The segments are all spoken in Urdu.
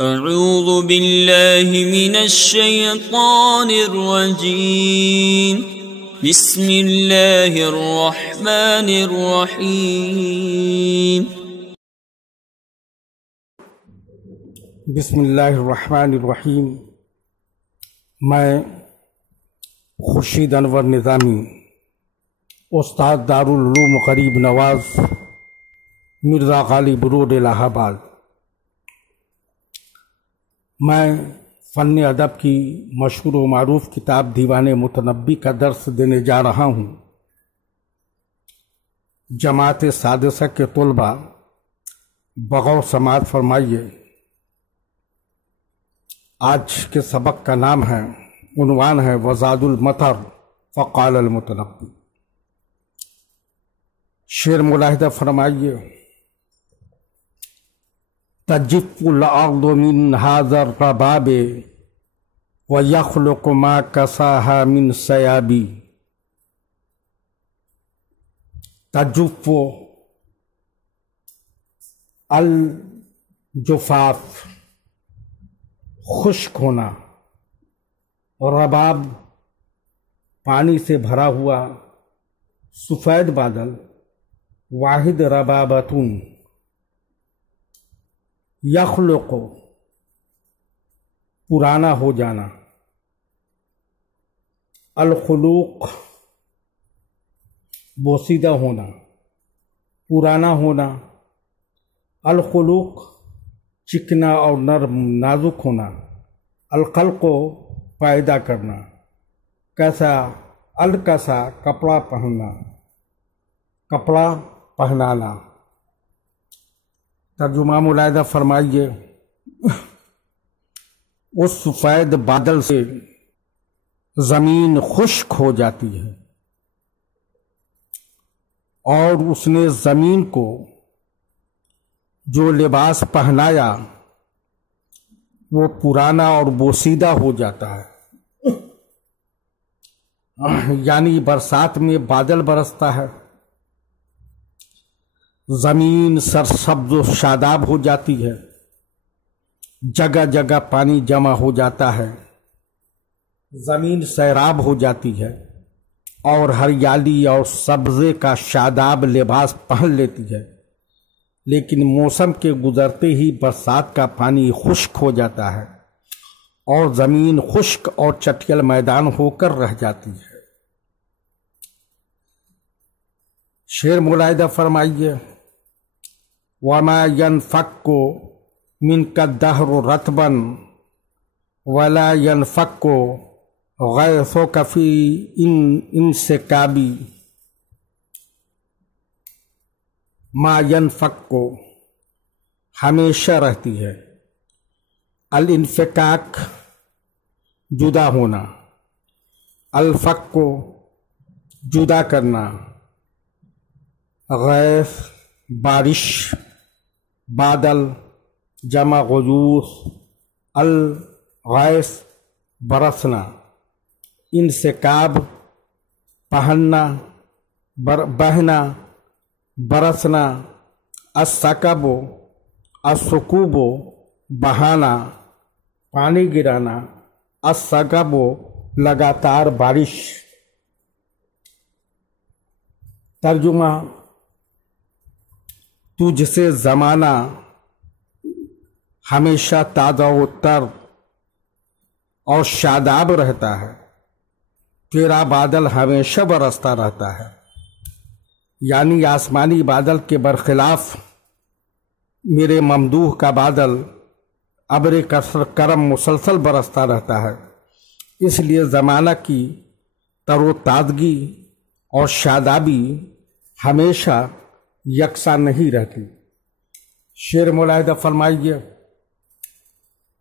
اعوذ باللہ من الشیطان الرجیم بسم اللہ الرحمن الرحیم بسم اللہ الرحمن الرحیم۔ میں خورشید انور نظامی، استاد دارالعلوم غریب نواز، مرزا غالب روڈ الہ آباد، میں فن ادب کی مشہور و معروف کتاب دیوان متنبی کا درس دینے جا رہا ہوں۔ جماعت سادسہ کے طلباء بغور سماعت فرمائیے۔ آج کے سبق کا نام ہے، عنوان ہے وزاد المطر فقال المتنبی۔ شعر ملاحظہ فرمائیے۔ تجف الارض من هذا الرباب ويخلق ما كساها من سياب۔ تجف الجفاف، خشک ہونا، رباب پانی سے بھرا ہوا سفید بادل، واحد ربابتون، یخلق پرانا ہو جانا، الخلوق بوسیدہ ہونا، پرانا ہونا، الخلوق چکنا اور نرم نازک ہونا، الخلق پیدا کرنا، کیسا الکسا کپڑا پہننا، کپڑا پہنانا۔ ترجمہ ملاحظہ فرمائیے۔ اس سفید بادل سے زمین خشک ہو جاتی ہے اور اس نے زمین کو جو لباس پہنایا وہ پرانا اور بوسیدہ ہو جاتا ہے۔ یعنی برسات میں بادل برستا ہے، زمین سرسبز و شاداب ہو جاتی ہے، جگہ جگہ پانی جمع ہو جاتا ہے، زمین سیراب ہو جاتی ہے اور ہریالی اور سبزے کا شاداب لباس پہن لیتی ہے۔ لیکن موسم کے گزرتے ہی برسات کا پانی خشک ہو جاتا ہے اور زمین خشک اور چٹیل میدان ہو کر رہ جاتی ہے۔ شعر ملاحظہ فرمائیے۔ وما ينفك منك الدهر رطبا ولا ينفك غيثك في انسكاب۔ ما ينفك ہمیشہ رہتی ہے، الانفکاک جدا ہونا، الفک جدا کرنا، غیث بارش، بادل جمع غیوث، الغیث برسنا، انسکاب پہننا، بہنا، برسنا، السکب السکوب بہانا، پانی گرانا، السکب لگاتار بارش۔ ترجمہ۔ تجھ سے زمانہ ہمیشہ تازہ و تر اور شاداب رہتا ہے، تیرا بادل ہمیشہ برستا رہتا ہے۔ یعنی آسمانی بادل کے برخلاف میرے ممدوح کا بادل ابر کرم مسلسل برستا رہتا ہے۔ اس لیے زمانہ کی تر و تازگی اور شادابی ہمیشہ یکساں نہیں رہتی۔ شعر ملاحظہ فرمائیے۔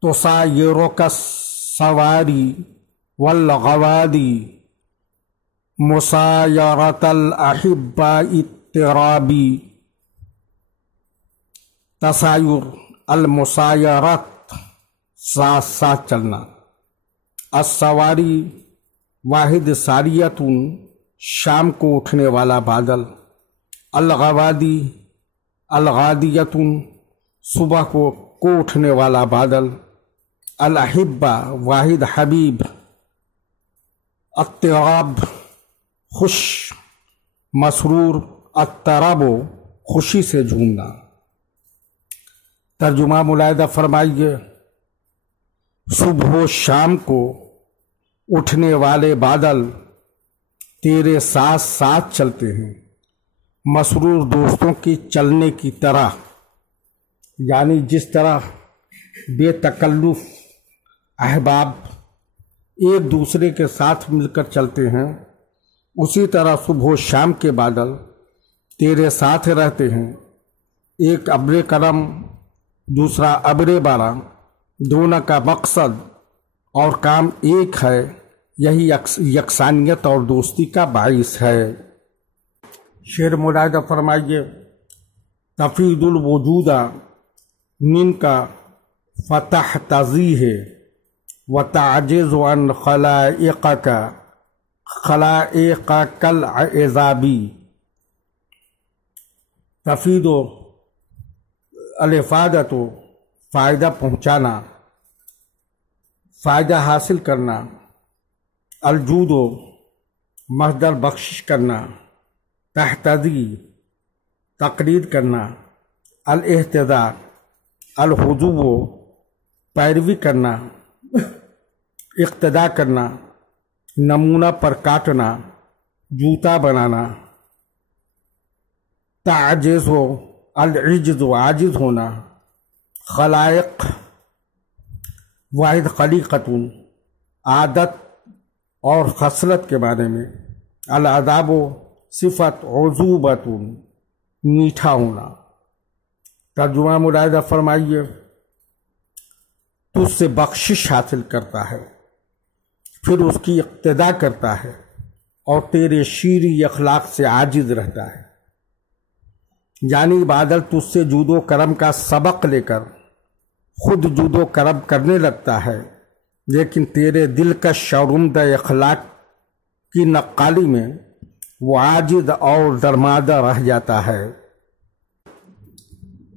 تسایرک السواری والغوادی مسایرۃ الاحباء اضطرابی۔ تسایر المسایرت ساتھ ساتھ چلنا، السواری واحد ساریتن شام کو اٹھنے والا بادل، الغوادی الغادیتن صبح کو کو اٹھنے والا بادل، الاحبہ واحد حبیب، اضطراب خوش، مسرور الطرب خوشی سے جھومنا۔ ترجمہ ملاحظہ فرمائیے، صبح و شام کو اٹھنے والے بادل تیرے ساتھ ساتھ چلتے ہیں، مسرور دوستوں کی چلنے کی طرح، یعنی جس طرح بے تکلف احباب ایک دوسرے کے ساتھ مل کر چلتے ہیں، اسی طرح صبح و شام کے بادل تیرے ساتھ رہتے ہیں۔ ایک ابر کرم، دوسرا ابر بارہ، دونوں کا مقصد اور کام ایک ہے، یہی یکسانیت اور دوستی کا باعث ہے۔ شعر ملاحظہ فرمائیے، تفید الوجود من کا فتح تزیح وتعجز عن خلائق کا خلائق کالعذابی۔ تفید الافادۃ فائدہ پہنچانا، فائدہ حاصل کرنا، الجود مصدر بخشش کرنا، تحتدی تقلید کرنا، الاہتداء الحضو پیروی کرنا، اقتداء کرنا، نمونہ پر کاٹنا، جوتا بنانا، تعجز العجز عاجز ہونا، خلائق واحد خلیقت عادت اور خصلت کے بارے میں، العذاب صفت عذوبت میٹھا ہونا۔ ترجمہ ملاحظہ فرمائیے، تجھ سے بخشش حاصل کرتا ہے، پھر اس کی اقتداء کرتا ہے اور تیرے شیریں اخلاق سے عاجز رہتا ہے، یعنی بادل تجھ سے جود و کرم کا سبق لے کر خود جود و کرم کرنے لگتا ہے، لیکن تیرے دل کا شرمدہ اخلاق کی نقالی میں وہ عاجز اور درمادہ رہ جاتا ہے۔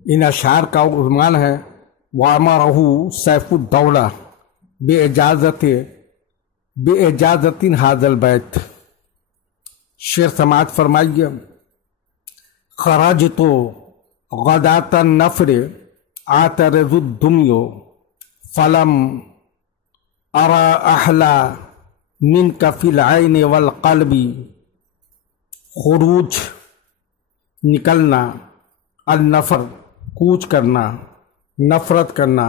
ان اشعار کا عنوان ہے وَأَمَرَهُ سیف الدولہ بِإِجَازَةٍ هَذَا الْبَيْتِ۔ شعر سماعت فرمائیے، خرجت غداة النفر عاطرز الدنيا فلم أرى أحلى منك في العين والقلب۔ خروج نکلنا، النفر کوچ کرنا، نفرت کرنا،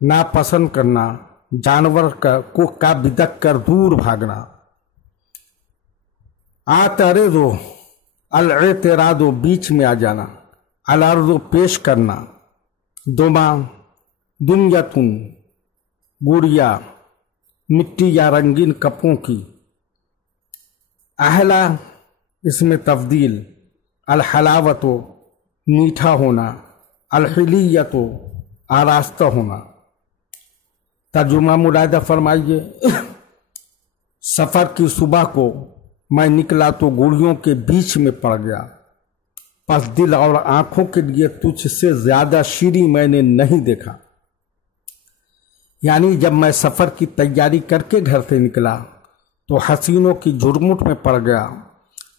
ناپسند کرنا، جانور کا بدک کر دور بھاگنا۔ آترز الاعتراض بیچ میں آ جانا، الارض پیش کرنا، دما دنیاتن گڑیا مٹی یا رنگین کپوں کی، اہلا اس میں تفضیل، الحلاوت میٹھا ہونا، الحلیت آراستہ ہونا۔ ترجمہ ملاحظہ فرمائیے، سفر کی صبح کو میں نکلا تو گڑیوں کے بیچ میں پڑ گیا، پس دل اور آنکھوں کے لیے تجھ سے زیادہ شیریں میں نے نہیں دیکھا۔ یعنی جب میں سفر کی تیاری کر کے گھر سے نکلا تو حسینوں کی جھرمٹ میں پڑ گیا،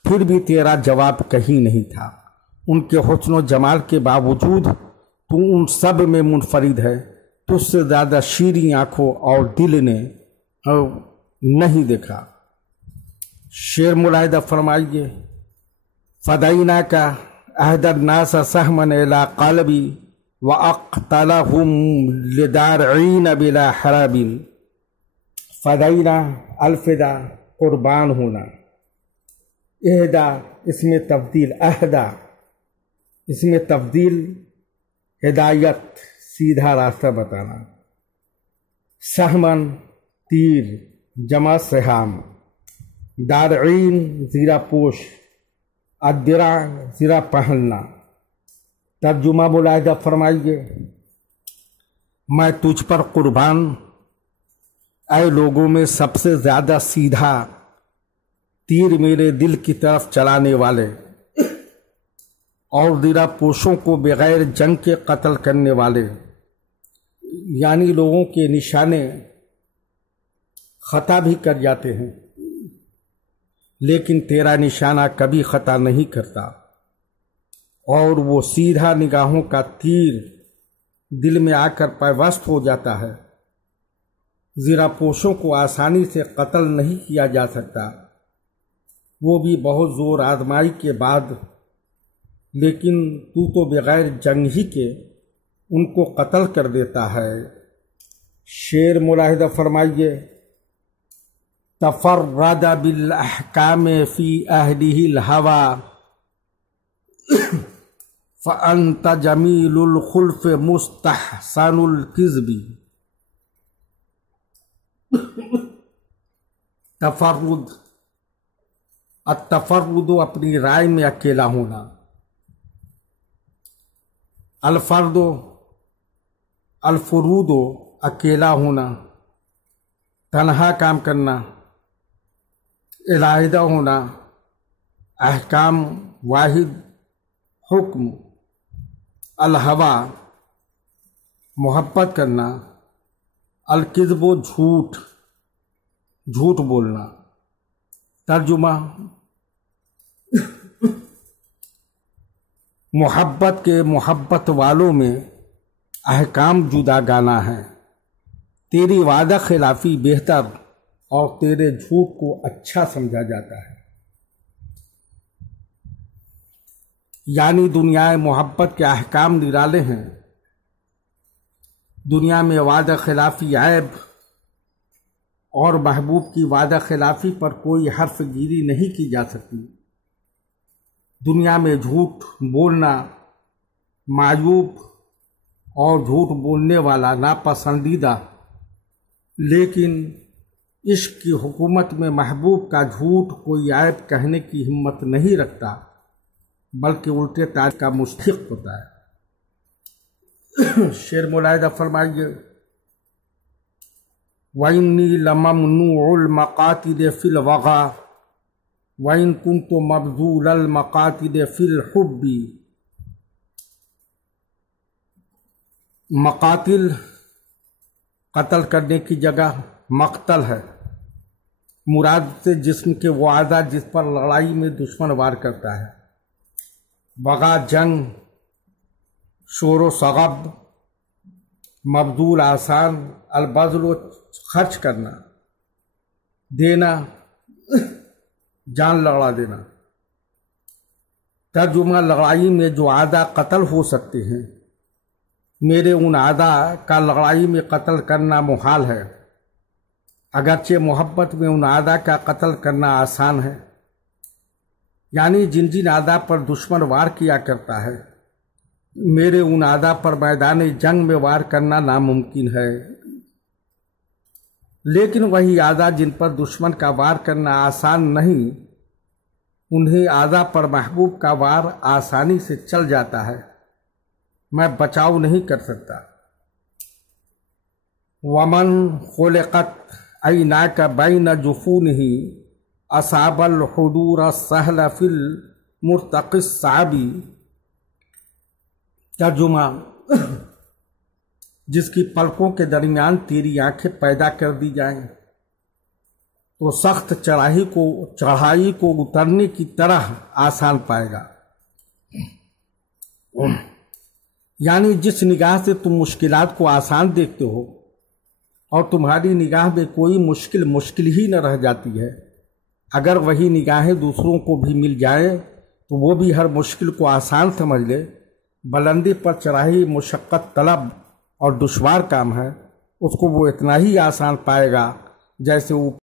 پھر بھی تیرا جواب کہیں نہیں تھا۔ ان کے حسن و جمال کے باوجود تو ان سب میں منفرد ہے، تجھ سے زیادہ شیریں آنکھوں اور دل نے نہیں دیکھا۔ شعر ملاحظہ فرمائیے، فدینا کا عہد الناس سہما الی قلبی واقتلہم لدارعین بلا حراب۔ فدینا الفدا قربان ہونا، اہدا اس میں تبدیل، عہدہ اس میں تبدیل، ہدایت سیدھا راستہ بتانا، سہمن تیر جمع سہام، دارعین زیرہ پوش، الدرع زیرہ پہننا۔ ترجمہ ملاحظہ فرمائیے، میں تجھ پر قربان اے لوگوں میں سب سے زیادہ سیدھا تیر میرے دل کی طرف چلانے والے اور زیرہ پوشوں کو بغیر جنگ کے قتل کرنے والے یعنی لوگوں کے نشانے خطا بھی کر جاتے ہیں، لیکن تیرا نشانہ کبھی خطا نہیں کرتا، اور وہ سیدھا نگاہوں کا تیر دل میں آ کر پیوست ہو جاتا ہے۔ زیرہ پوشوں کو آسانی سے قتل نہیں کیا جا سکتا، وہ بھی بہت زور آزمائی کے بعد، لیکن تو بغیر جنگ ہی کے ان کو قتل کر دیتا ہے۔ شعر ملاحظہ فرمائیے، تفرد بالاحکام فی اہلہ الہوی فانت جمیل الخلف مستحسن الکذب۔ تفرد، التفرد اپنی رائے میں اکیلا ہونا، الفرد الفرود اکیلا ہونا، تنہا کام کرنا، علیحدہ ہونا، احکام واحد حکم، الہوی محبت کرنا، الکذب جھوٹ بولنا۔ ترجمہ، محبت کے محبت والوں میں احکام جدا گانا ہے، تیری وعدہ خلافی بہتر اور تیرے جھوٹ کو اچھا سمجھا جاتا ہے۔ یعنی دنیا محبت کے احکام نرالے ہیں، دنیا میں وعدہ خلافی عیب اور محبوب کی وعدہ خلافی پر کوئی حرف گیری نہیں کی جا سکتی۔ دنیا میں جھوٹ بولنا معیوب اور جھوٹ بولنے والا ناپسندیدہ، لیکن عشق کی حکومت میں محبوب کا جھوٹ کوئی عیب کہنے کی ہمت نہیں رکھتا، بلکہ الٹے تاج کا مستحق ہوتا ہے۔ شعر ملاحظہ فرمائیے، وَإِنِّي لَمَمْنُوعُ الْمَقَاتِلِ فِي الْوَغَى وَإِن كُنْتُ مَبْذُولَ الْمَقَاتِلِ فِي الْحُبِّ۔ مقاتل قتل کرنے کی جگہ مقتل ہے، مراد سے جسم کے وہ اعضاء جس پر لڑائی میں دشمن وار کرتا ہے۔ وغا جنگ، شور و شغب، مبذول آسان، البذل خرچ کرنا، دینا، جان لڑا دینا۔ ترجمہ، لڑائی میں جو اعضاء قتل ہو سکتے ہیں، میرے ان اعضاء کا لڑائی میں قتل کرنا محال ہے، اگرچہ محبت میں ان اعضاء کا قتل کرنا آسان ہے۔ یعنی جن جن اعضاء پر دشمن وار کیا کرتا ہے، میرے ان اعضاء پر میدان جنگ میں وار کرنا ناممکن ہے، لیکن وہی اعضاء جن پر دشمن کا وار کرنا آسان نہیں، انہیں اعضاء پر محبوب کا وار آسانی سے چل جاتا ہے، میں بچاؤ نہیں کر سکتا۔ ومن خلقت عیناک بین جفونہ اصاب الحضور السہل فی المرتقی الصعب۔ ترجمہ، جس کی پلکوں کے درمیان تیری آنکھیں پیدا کر دی جائیں تو سخت چڑھائی کو اترنے کی طرح آسان پائے گا۔ یعنی جس نگاہ سے تم مشکلات کو آسان دیکھتے ہو اور تمہاری نگاہ میں کوئی مشکل ہی نہ رہ جاتی ہے، اگر وہی نگاہیں دوسروں کو بھی مل جائیں تو وہ بھی ہر مشکل کو آسان سمجھ لے۔ بلندی پر چڑھائی مشقت طلب اور دشوار کام ہے، اس کو وہ اتنا ہی آسان پائے گا جیسے